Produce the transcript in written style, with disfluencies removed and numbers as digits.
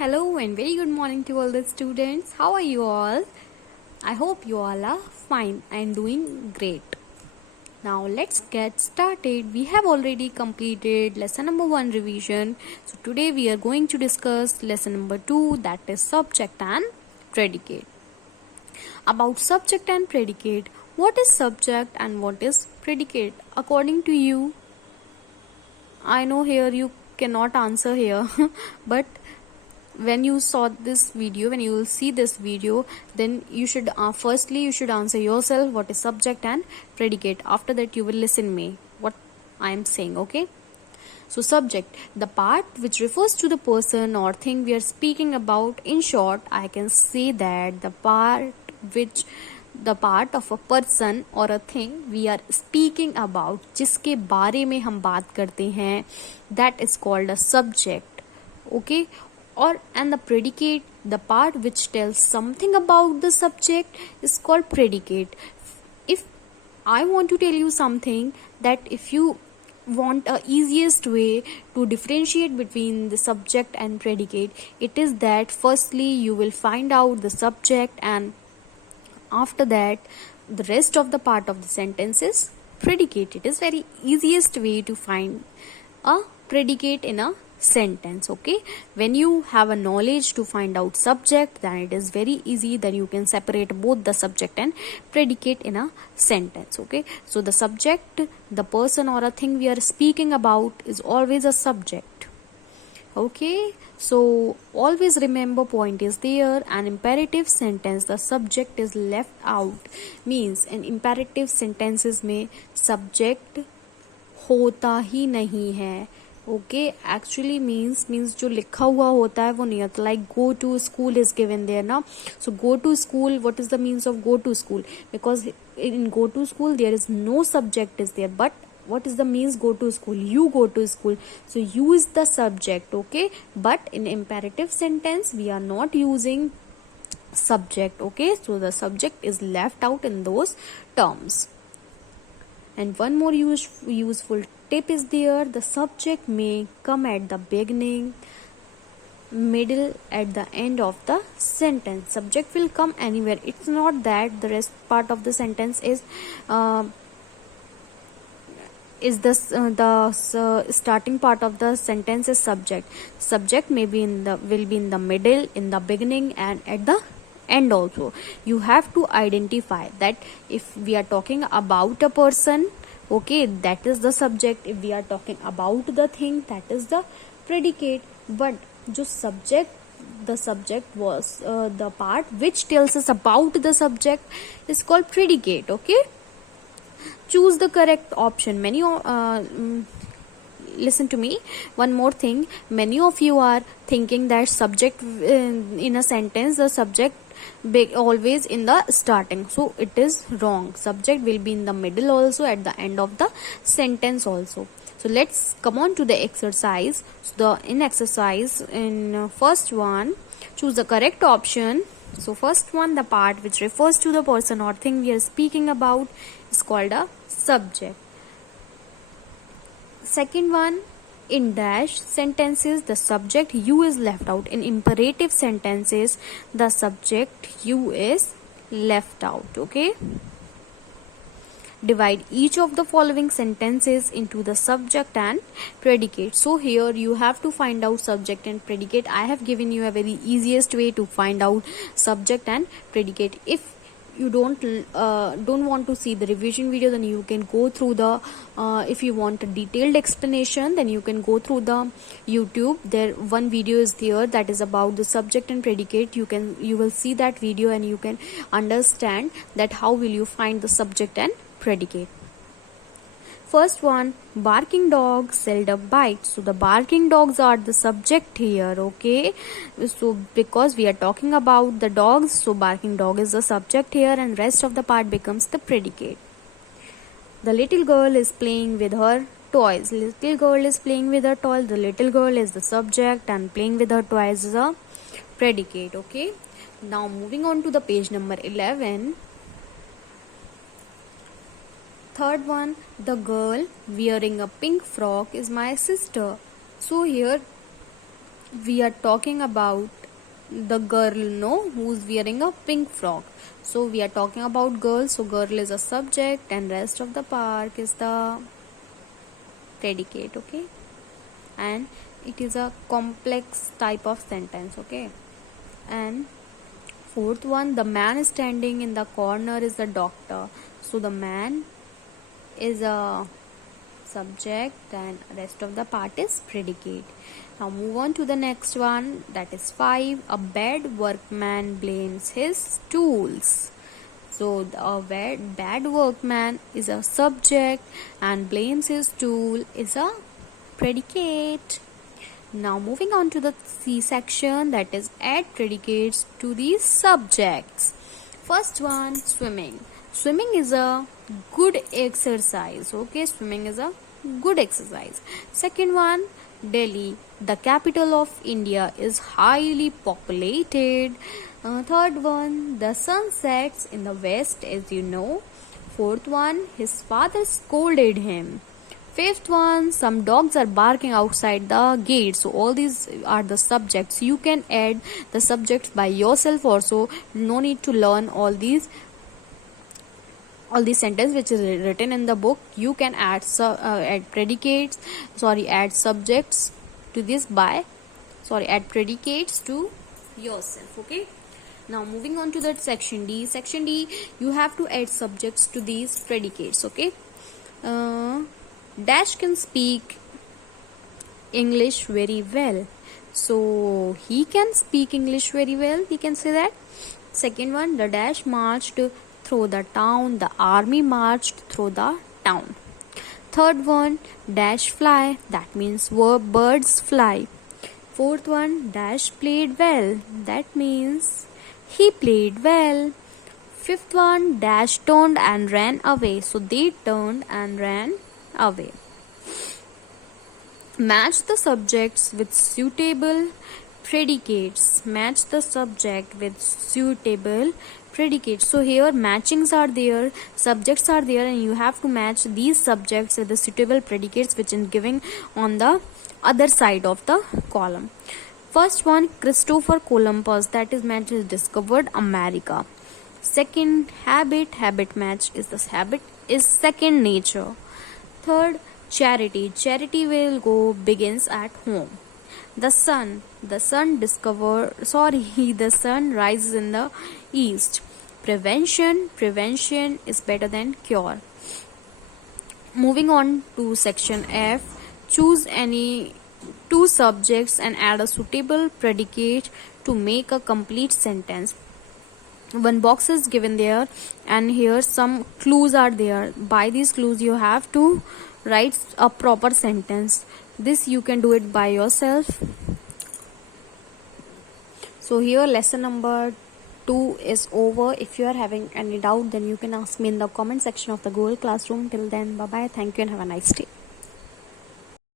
Hello and very good morning to all the students. How are you all? I hope you all are fine and doing great. Now let's get started. We have already completed lesson number 1 revision. So today we are going to discuss lesson number 2, that is subject and predicate. About subject and predicate, what is subject and what is predicate according to you? I know here you cannot answer here but when you saw this video, when you will see this video, then you should firstly you should answer yourself what is subject and predicate. After that you will listen me what I am saying. Okay, so subject, the part which refers to the person or thing we are speaking about. In short, I can say that the part of a person or a thing we are speaking about, जिसके बारे में हम बात करते हैं, that is called a subject. Okay, and the predicate, the part which tells something about the subject, is called predicate. If I want to tell you something, that if you want a easiest way to differentiate between the subject and predicate, it is that firstly you will find out the subject, and after that the rest of the part of the sentence is predicate. It is very easiest way to find a predicate in a sentence. Okay, when you have a knowledge to find out subject, then it is very easy, then you can separate both the subject and predicate in a sentence. Okay, so the subject, the person or a thing we are speaking about, is always a subject. Okay, so always remember, point is there. An imperative sentence, the subject is left out, means in imperative sentences में subject होता ही नहीं है. Okay, actually means जो लिखा हुआ होता है वो नहीं होता. Like go to school is given there ना. So go to school, what is the means of go to school? Because in go to school there is no subject is there, but what is the means go to school? You go to school, so you is the subject. Okay, but in imperative sentence we are not using subject. Okay, so the subject is left out in those terms. And one more useful tip is there: the subject may come at the beginning, middle, at the end of the sentence. Subject will come anywhere. It's not that the rest part of the sentence is starting part of the sentence is subject. Subject will be in the middle, in the beginning, and at the end also. You have to identify that if we are talking about a person, okay, that is the subject. If we are talking about the thing, that is the predicate. But the subject was the part which tells us about the subject is called predicate. Okay, choose the correct option. Listen to me, one more thing. Many of you are thinking that subject in a sentence, the subject always in the starting. So it is wrong. Subject will be in the middle also, at the end of the sentence also. So let's come on to the exercise. So in exercise, in first one, choose the correct option. So first one, the part which refers to the person or thing we are speaking about, is called a subject. Second one, in dash sentences the subject you is left out. In imperative sentences the subject you is left out. Okay, divide each of the following sentences into the subject and predicate. So here you have to find out subject and predicate. I have given you a very easiest way to find out subject and predicate. If you don't want to see the revision video, then you can go through the if you want a detailed explanation, then you can go through the YouTube. There one video is there that is about the subject and predicate. You will see that video and you can understand that how will you find the subject and predicate. First one, barking dogs seldom bite. So the barking dogs are the subject here. Okay, so because we are talking about the dogs, so barking dog is the subject here, and rest of the part becomes the predicate. The little girl is playing with her toys. Little girl is playing with her toys. The little girl is the subject and playing with her toys is a predicate. Okay, now moving on to the page number 11. Third one, the girl wearing a pink frock is my sister. So here we are talking about the girl, no, who's wearing a pink frock. So we are talking about girl. So girl is a subject, and rest of the park is the predicate. Okay, and it is a complex type of sentence. Okay, and fourth one, the man standing in the corner is the doctor. So the man is a subject and rest of the part is predicate. Now move on to the next one, that is 5. A bad workman blames his tools. So a bad workman is a subject and blames his tool is a predicate. Now moving on to the C section, that is add predicates to these subjects. First one, swimming. Swimming is a good exercise. Okay, swimming is a good exercise. Second one, Delhi, the capital of India, is highly populated. Third one, the sun sets in the west, as you know. Fourth one, his father scolded him. Fifth one, some dogs are barking outside the gate. So all these are the subjects. You can add the subjects by yourself also. No need to learn all these sentence which is written in the book. You can add predicates, add subjects to this by add predicates to yourself. Okay, now moving on to that section D, you have to add subjects to these predicates. Okay, Dash can speak English very well. So he can speak English very well, we can say that. Second one, the Dash marched through the town, the army marched through the town. Third one, Dash fly, that means birds fly. Fourth one, Dash played well, that means he played well. Fifth one, Dash turned and ran away, so they turned and ran away. Match the subjects with suitable predicates. Match the subject with suitable predicates. So here matchings are there, subjects are there, and you have to match these subjects with the suitable predicates which is given on the other side of the column. First one, Christopher Columbus, that is match is discovered America. Second, habit match is this habit is second nature. Third, charity begins at home. The sun the sun rises in the east. Prevention is better than cure. Moving on to section F, choose any two subjects and add a suitable predicate to make a complete sentence. One box is given there, and here some clues are there. By these clues you have to write a proper sentence. This you can do it by yourself. So here lesson number 2 is over. If you are having any doubt, then you can ask me in the comment section of the Google Classroom. Till then, bye bye, thank you and have a nice day.